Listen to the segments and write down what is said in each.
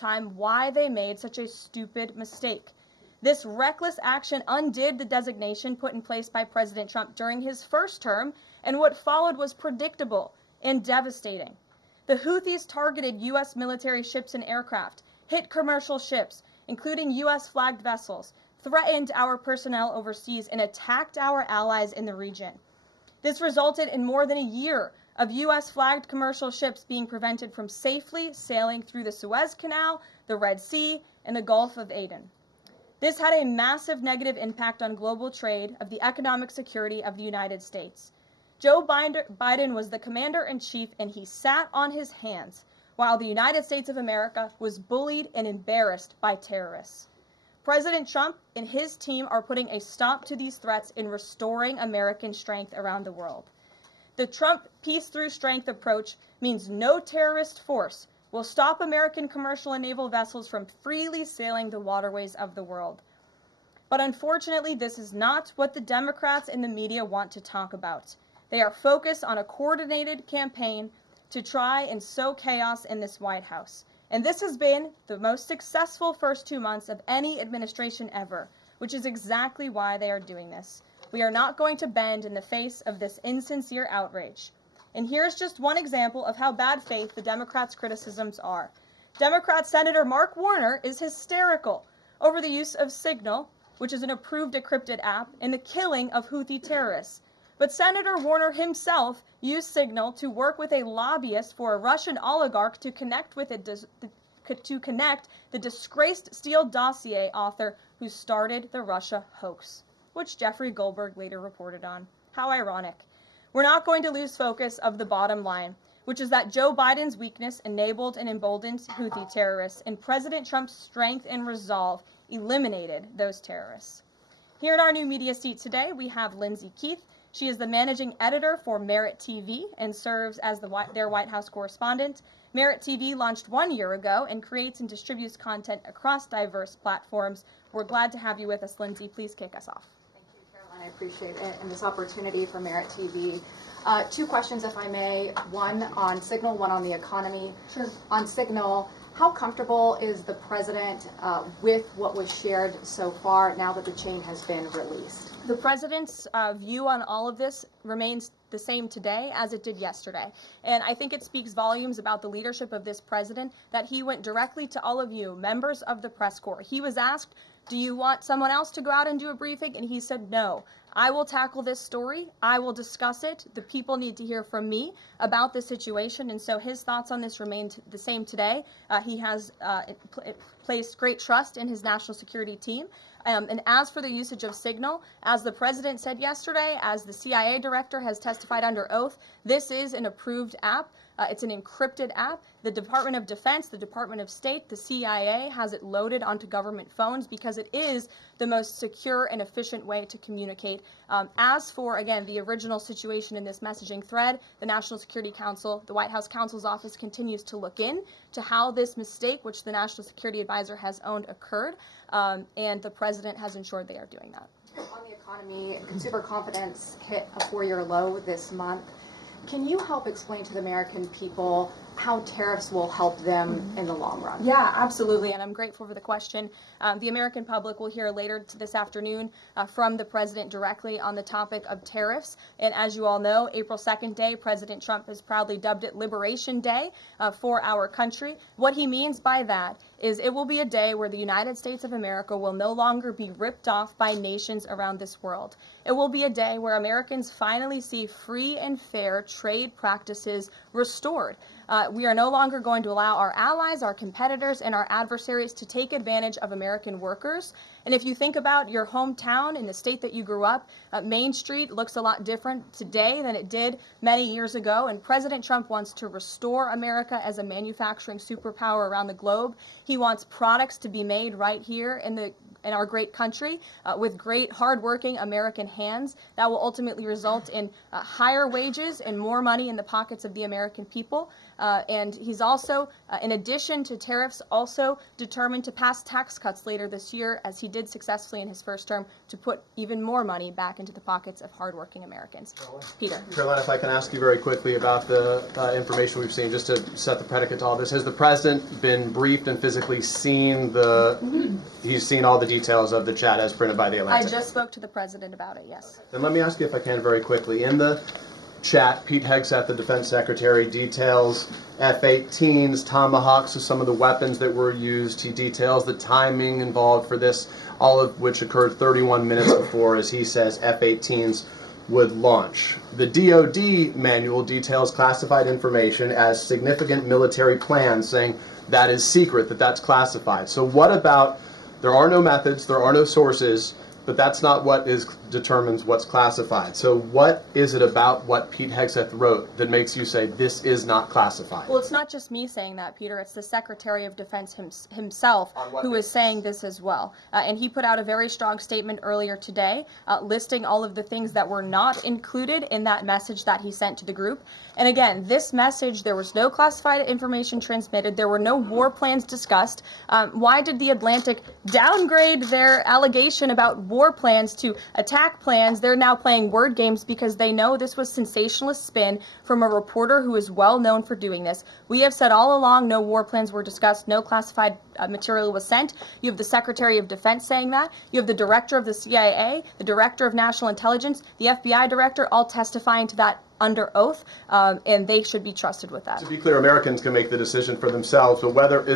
time why they made such a stupid mistake. This reckless action undid the designation put in place by President Trump during his first term, and what followed was predictable and devastating. The Houthis targeted U.S. military ships and aircraft, hit commercial ships, including U.S.-flagged vessels, threatened our personnel overseas, and attacked our allies in the region. This resulted in more than a year of U.S.-flagged commercial ships being prevented from safely sailing through the Suez Canal, the Red Sea, and the Gulf of Aden. This had a massive negative impact on global trade of the economic security of the United States. Joe Biden was the commander-in-chief, and he sat on his hands while the United States of America was bullied and embarrassed by terrorists. President Trump and his team are putting a stop to these threats and restoring American strength around the world. The Trump peace through strength approach means no terrorist force will stop American commercial and naval vessels from freely sailing the waterways of the world. But unfortunately, this is not what the Democrats and the media want to talk about. They are focused on a coordinated campaign to try and sow chaos in this White House. And this has been the most successful first 2 months of any administration ever, which is exactly why they are doing this. We are not going to bend in the face of this insincere outrage. And here's just one example of how bad faith the Democrats' criticisms are. Democrat Senator Mark Warner is hysterical over the use of Signal, which is an approved decrypted app, and the killing of Houthi terrorists. But Senator Warner himself used Signal to work with a lobbyist for a Russian oligarch to connect the disgraced Steele dossier author who started the Russia hoax, which Jeffrey Goldberg later reported on. How ironic. We're not going to lose focus of the bottom line, which is that Joe Biden's weakness enabled and emboldened Houthi terrorists, and President Trump's strength and resolve eliminated those terrorists. Here in our new media seat today, we have Lindsay Keith. She is the managing editor for Merit TV and serves as their White House correspondent. Merit TV launched 1 year ago and creates and distributes content across diverse platforms. We're glad to have you with us, Lindsay. Please kick us off. I appreciate it and this opportunity for Merit TV. 2 questions, if I may. One on Signal, one on the economy. Sure. On Signal, how comfortable is the president with what was shared so far now that the chain has been released? The president's view on all of this remains the same today as it did yesterday. And I think it speaks volumes about the leadership of this president that he went directly to all of you, members of the press corps. He was asked, do you want someone else to go out and do a briefing? And he said, no, I will tackle this story. I will discuss it. The people need to hear from me about the situation. And so his thoughts on this remain the same today. He has placed great trust in his national security team. And as for the usage of Signal, as the president said yesterday, as the CIA director has testified under oath, this is an approved app. It's an encrypted app. The Department of Defense, the Department of State, the CIA has it loaded onto government phones because it is the most secure and efficient way to communicate. As for, again, the original situation in this messaging thread, the National Security Council, the White House counsel's office continues to look in to how this mistake, which the National Security Advisor has owned, occurred, and the president has ensured they are doing that. On the economy, consumer confidence hit a 4-year low this month. Can you help explain to the American people how tariffs will help them in the long run? Yeah, absolutely, and I'm grateful for the question. The American public will hear later this afternoon from the president directly on the topic of tariffs. And as you all know, April 2nd day, President Trump has proudly dubbed it Liberation Day for our country. What he means by that is it will be a day where the United States of America will no longer be ripped off by nations around this world. It will be a day where Americans finally see free and fair trade practices restored. We are no longer going to allow our allies, our competitors, and our adversaries to take advantage of American workers. And if you think about your hometown in the state that you grew up, Main Street looks a lot different today than it did many years ago. And President Trump wants to restore America as a manufacturing superpower around the globe. He wants products to be made right here in the our great country with great, hardworking American hands that will ultimately result in higher wages and more money in the pockets of the American people. And he's also, in addition to tariffs, also determined to pass tax cuts later this year, as he did successfully in his first term, to put even more money back into the pockets of hardworking Americans. Peter. Karolina, if I can ask you very quickly about the information we've seen, just to set the predicate to all this. Has the president been briefed and physically seen he's seen all the details of the chat as printed by the Atlantic? I just spoke to the president about it, yes. Then let me ask you, if I can, very quickly. In the chat, Pete Hegseth, the defense secretary, details F-18s, Tomahawks, of some of the weapons that were used. He details the timing involved for this, all of which occurred 31 minutes before, as he says, F-18s would launch. The DoD manual details classified information as significant military plans, saying that is secret, that's classified. So what about, there are no methods, there are no sources, but that's not what determines what's classified. So what is it about what Pete Hegseth wrote that makes you say this is not classified? Well, it's not just me saying that, Peter. It's the Secretary of Defense himself who is saying this as well. And he put out a very strong statement earlier today listing all of the things that were not included in that message that he sent to the group. And again, this message, there was no classified information transmitted. There were no war plans discussed. Why did the Atlantic downgrade their allegation about war plans to attack plans? They're now playing word games because they know this was sensationalist spin from a reporter who is well known for doing this. We have said all along no war plans were discussed, no classified material was sent. You have the Secretary of Defense saying that. You have the Director of the CIA, the Director of National Intelligence, the FBI Director, all testifying to that under oath, and they should be trusted with that. To be clear, Americans can make the decision for themselves, but whether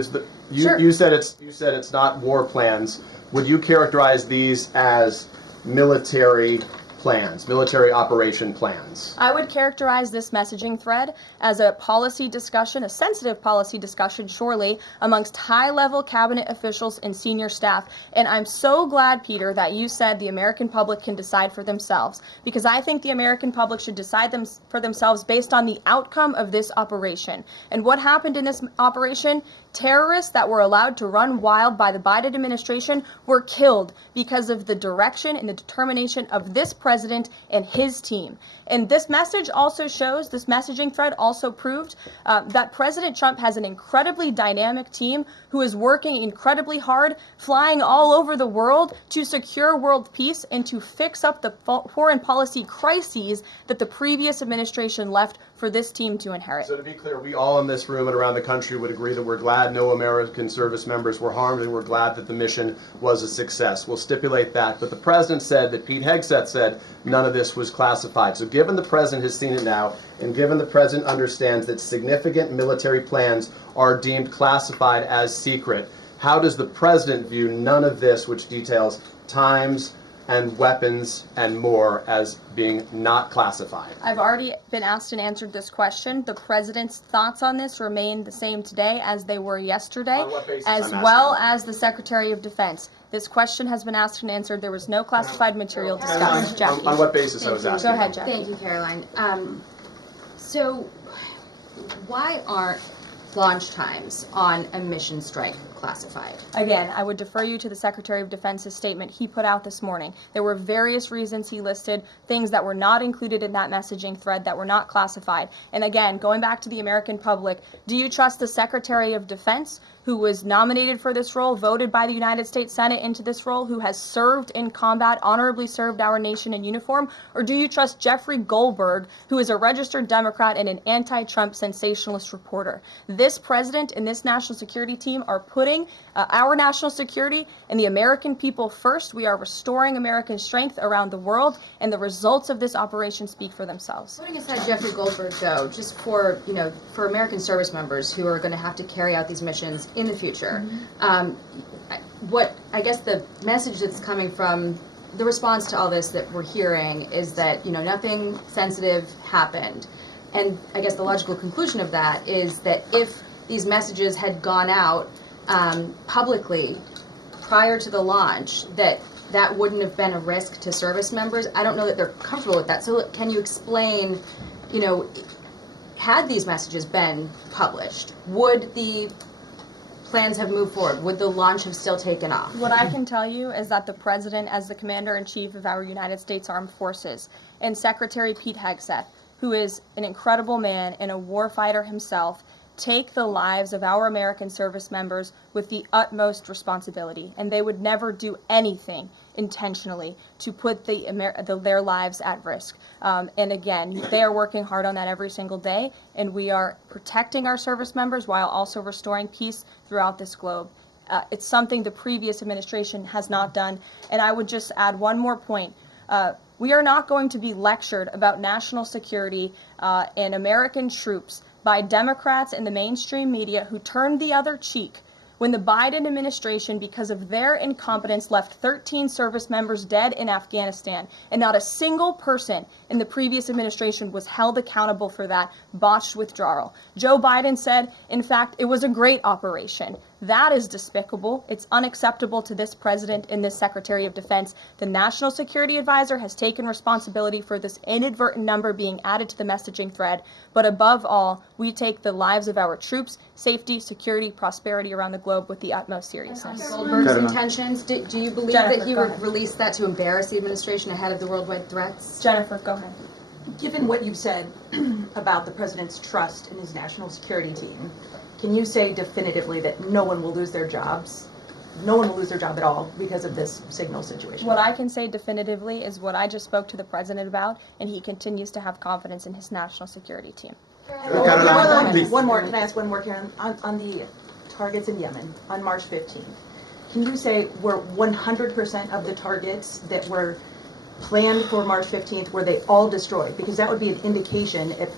Sure. you said it's not war plans. Would you characterize these as military plans, military operation plans? I would characterize this messaging thread as a policy discussion, a sensitive policy discussion, surely, amongst high-level cabinet officials and senior staff. And I'm so glad, Peter, that you said the American public can decide for themselves, because I think the American public should decide for themselves based on the outcome of this operation. And what happened in this operation? Terrorists that were allowed to run wild by the Biden administration were killed because of the direction and the determination of this president and his team. And this message also shows, this messaging thread also proved that President Trump has an incredibly dynamic team who is working incredibly hard, flying all over the world to secure world peace and to fix up the foreign policy crises that the previous administration left for this team to inherit. So to be clear, we all in this room and around the country would agree that we're glad no American service members were harmed, and we're glad that the mission was a success. We'll stipulate that. But the president said that Pete Hegseth said none of this was classified. So given the president has seen it now, and given the president understands that significant military plans are deemed classified as secret, how does the president view none of this, which details times and weapons and more, as being not classified? I've already been asked and answered this question. The president's thoughts on this remain the same today as they were yesterday, On what basis, as I'm well asking? as the Secretary of Defense. This question has been asked and answered. There was no classified material discussed. Jackie. On what basis I was asking? Go ahead, Jackie. Thank you, Caroline. So why aren't launch times on a mission strike classified? Again, I would defer you to the Secretary of Defense's statement he put out this morning. There were various reasons he listed, things that were not included in that messaging thread that were not classified. And again, going back to the American public, do you trust the Secretary of Defense, who was nominated for this role, voted by the United States Senate into this role, who has served in combat, honorably served our nation in uniform? Or do you trust Jeffrey Goldberg, who is a registered Democrat and an anti-Trump sensationalist reporter? This president and this national security team are putting our national security and the American people first. We are restoring American strength around the world, and the results of this operation speak for themselves. Putting aside Jeffrey Goldberg, though, just for for American service members who are going to have to carry out these missions in the future, what I guess the message that's coming from the response to all this that we're hearing is that nothing sensitive happened, and I guess the logical conclusion of that is that if these messages had gone out publicly prior to the launch, that wouldn't have been a risk to service members. I don't know that they're comfortable with that. So can you explain, had these messages been published, would the plans have moved forward? Would the launch have still taken off? What I can tell you is that the President, as the Commander-in-Chief of our United States Armed Forces, and Secretary Pete Hegseth, who is an incredible man and a warfighter himself, take the lives of our American service members with the utmost responsibility, and they would never do anything intentionally to put their lives at risk. And again, they are working hard on that every single day, and we are protecting our service members while also restoring peace throughout this globe. It's something the previous administration has not done, and I would just add one more point. We are not going to be lectured about national security and American troops by Democrats and the mainstream media who turned the other cheek when the Biden administration, because of their incompetence, left 13 service members dead in Afghanistan, and not a single person in the previous administration was held accountable for that botched withdrawal. Joe Biden said, in fact, it was a great operation. That is despicable. It's unacceptable to this president and this Secretary of Defense. The National Security Advisor has taken responsibility for this inadvertent number being added to the messaging thread. But above all, we take the lives of our troops, safety, security, prosperity around the globe with the utmost seriousness. Goldberg's intentions, do you believe Jennifer, that he go would ahead. release that to embarrass the administration ahead of the worldwide threats? Jennifer, go ahead. Given what you've said about the president's trust in his national security team, can you say definitively that no one will lose their jobs? No one will lose their job at all because of this signal situation? What I can say definitively is what I just spoke to the president about, and he continues to have confidence in his national security team. One more, can I ask one more, Karen? On the targets in Yemen on March 15th, can you say were 100% of the targets that were planned for March 15th, were they all destroyed? Because that would be an indication if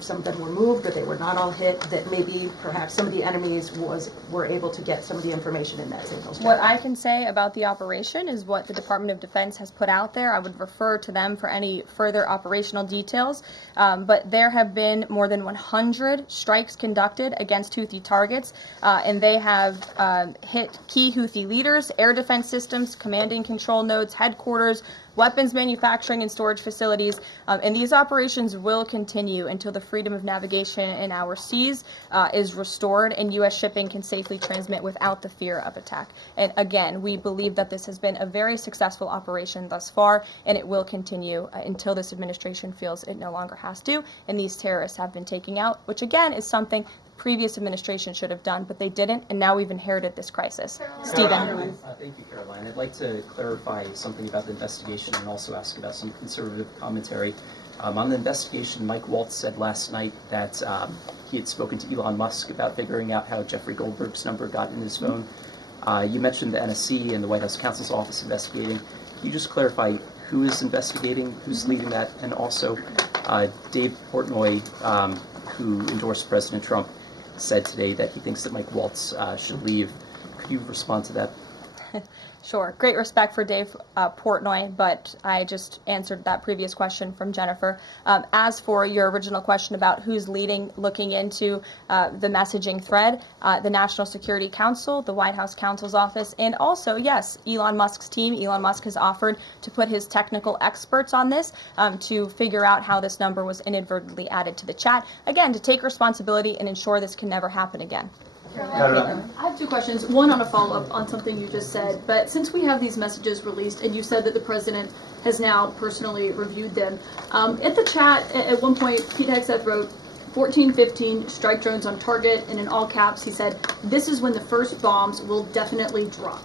some of them were moved or they were not all hit, that maybe perhaps some of the enemies were able to get some of the information in that signal strike. What I can say about the operation is what the Department of Defense has put out there. I would refer to them for any further operational details. But there have been more than 100 strikes conducted against Houthi targets, and they have hit key Houthi leaders, air defense systems, command and control nodes, headquarters, weapons manufacturing and storage facilities, and these operations will continue until the freedom of navigation in our seas is restored and U.S. shipping can safely transmit without the fear of attack. And again, we believe that this has been a very successful operation thus far, and it will continue until this administration feels it no longer has to, and these terrorists have been taken out, which again is something previous administration should have done, but they didn't, and now we've inherited this crisis. Stephen. Thank you, Caroline. I'd like to clarify something about the investigation and also ask about some conservative commentary. On the investigation, Mike Waltz said last night that he had spoken to Elon Musk about figuring out how Jeffrey Goldberg's number got in his phone. You mentioned the NSC and the White House counsel's office investigating. Can you just clarify who is investigating, who's leading that, and also Dave Portnoy, who endorsed President Trump, said today that he thinks that Mike Waltz should leave. Could you respond to that? Sure. Great respect for Dave Portnoy, but I just answered that previous question from Jennifer. As for your original question about who's looking into the messaging thread, the National Security Council, the White House counsel's office, and also, yes, Elon Musk's team. Elon Musk has offered to put his technical experts on this to figure out how this number was inadvertently added to the chat. Again, to take responsibility and ensure this can never happen again. I have two questions. One on a follow-up on something you just said. But since we have these messages released, and you said that the president has now personally reviewed them, at the chat at one point, Pete Hegseth wrote 14-15 strike drones on target, and in all caps he said, "This is when the first bombs will definitely drop."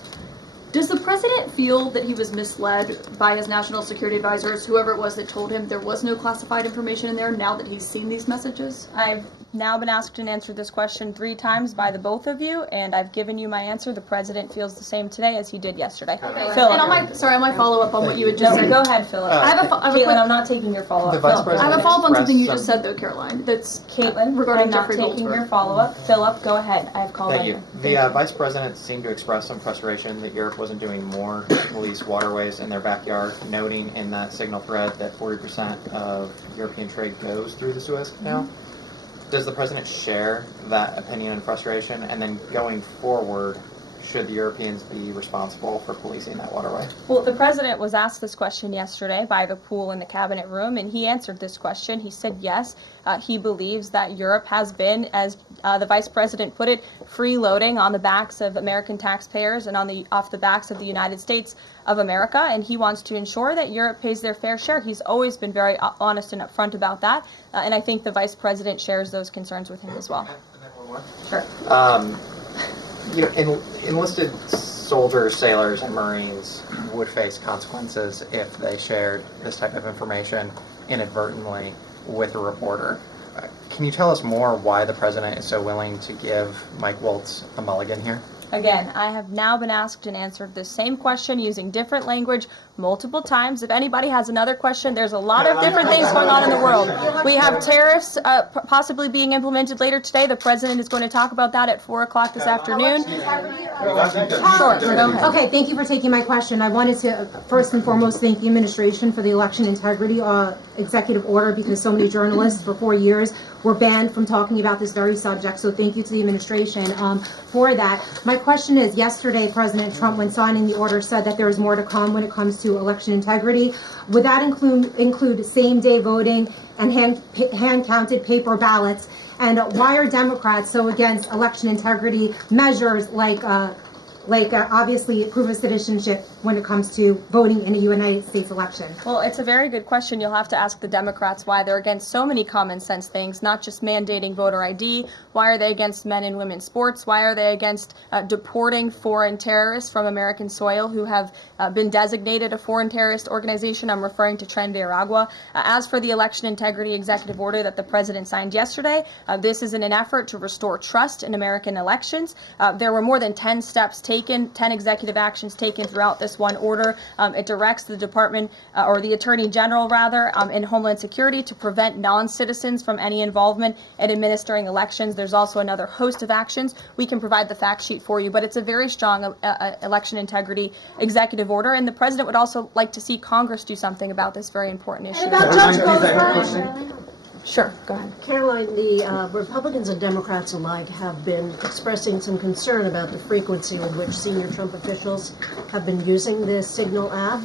Does the president feel that he was misled by his national security advisors, whoever it was that told him there was no classified information in there, now that he's seen these messages? I've now been asked and answered this question 3 times by the both of you, and I've given you my answer. The president feels the same today as he did yesterday. Okay. Philip. And on my follow-up on what you had just said. Go ahead, Philip. Caitlin, I'm not taking your follow-up. I have a follow-up on something you just said, though, Caroline. That's Caitlin, regarding I'm not Jeffrey taking Goldberg. your follow-up. Philip, go ahead. I've called Thank on you. The vice president seemed to express some frustration that Europe wasn't doing more to police waterways in their backyard, noting in that signal thread that 40% of European trade goes through the Suez Canal. Does the president share that opinion and frustration? And then going forward, should the Europeans be responsible for policing that waterway? Well, the president was asked this question yesterday by the pool in the cabinet room, and he answered this question. He said yes, he believes that Europe has been, as the vice president put it, freeloading on the backs of American taxpayers and off the backs of the United States of America, and he wants to ensure that Europe pays their fair share. He's always been very honest and upfront about that, and I think the vice president shares those concerns with him as well. Sure. Enlisted soldiers, sailors, and Marines would face consequences if they shared this type of information inadvertently with a reporter. Can you tell us more why the president is so willing to give Mike Waltz a mulligan here? Again, I have now been asked and answered the same question using different language multiple times. If anybody has another question, there's a lot of different things going on in the world. We have tariffs possibly being implemented later today. The president is going to talk about that at 4 o'clock this afternoon. Sure, go ahead. Okay, thank you for taking my question. I wanted to first and foremost thank the administration for the election integrity executive order, because so many journalists for 4 years were banned from talking about this very subject. So thank you to the administration for that. My question is, yesterday President Trump, when signing the order, said that there is more to come when it comes to election integrity. Would that include same-day voting and hand-counted paper ballots? And why are Democrats so against election integrity measures like obviously proof of citizenship when it comes to voting in a United States election? Well, it's a very good question. You'll have to ask the Democrats why they're against so many common sense things, not just mandating voter ID. Why are they against men and women's sports? Why are they against deporting foreign terrorists from American soil who have been designated a foreign terrorist organization? I'm referring to Tren Veragua. As for the election integrity executive order that the president signed yesterday, this is in an effort to restore trust in American elections. There were more than 10 steps taken, 10 executive actions taken throughout this one order. It directs the department, or the attorney general rather, in Homeland Security to prevent non-citizens from any involvement in administering elections. There's also another host of actions. We can provide the fact sheet for you, but it's a very strong election integrity executive order, and the president would also like to see Congress do something about this very important issue. Sure, go ahead. Karoline, the Republicans and Democrats alike have been expressing some concern about the frequency with which senior Trump officials have been using this Signal app.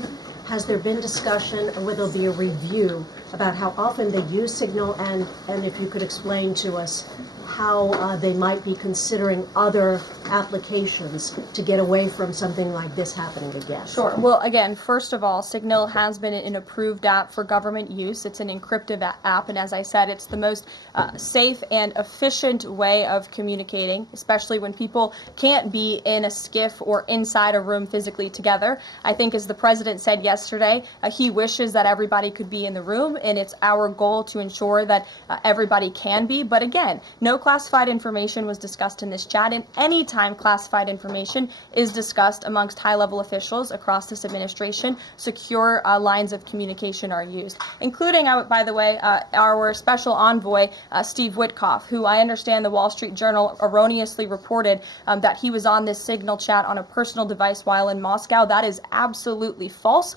Has there been discussion, or will there be a review about how often they use Signal, and if you could explain to us how they might be considering other applications to get away from something like this happening again? Sure. Well, again, first of all, Signal has been an approved app for government use. It's an encrypted app, and as I said, it's the most safe and efficient way of communicating, especially when people can't be in a skiff or inside a room physically together. I think, as the president said yesterday, he wishes that everybody could be in the room, and it's our goal to ensure that everybody can be. But again, no classified information was discussed in this chat, and any time classified information is discussed amongst high-level officials across this administration, secure lines of communication are used, including, by the way, our special envoy, Steve Witkoff, who I understand the Wall Street Journal erroneously reported that he was on this Signal chat on a personal device while in Moscow. That is absolutely false.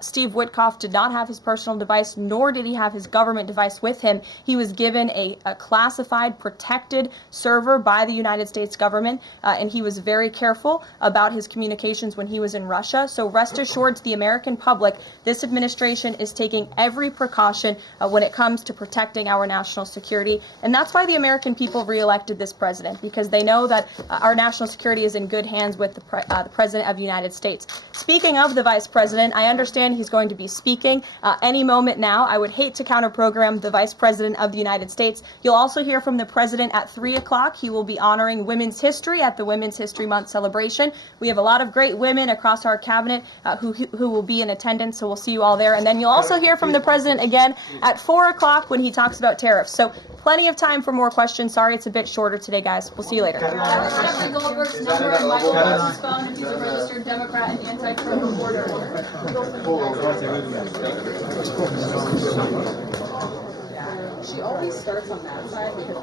Steve Witkoff did not have his personal device, nor did he have his government device with him. He was given a classified, protected server by the United States government, and he was very careful about his communications when he was in Russia. So rest assured to the American public, this administration is taking every precaution when it comes to protecting our national security. And that's why the American people reelected this president, because they know that our national security is in good hands with the President of the United States. Speaking of the Vice President, I understand he's going to be speaking any moment now. I would hate to counter-program the Vice President of the United States. You'll also hear from the President at 3 o'clock. He will be honoring women's history at the Women's History Month celebration. We have a lot of great women across our cabinet who will be in attendance, so we'll see you all there. And then you'll also hear from the President again at 4 o'clock when he talks about tariffs. So plenty of time for more questions. Sorry it's a bit shorter today, guys. We'll see you later. Stephanie Goldberg's number and Michael Waltz's phone, and he's a registered Democrat and anti-Trump reporter. She always starts on that side because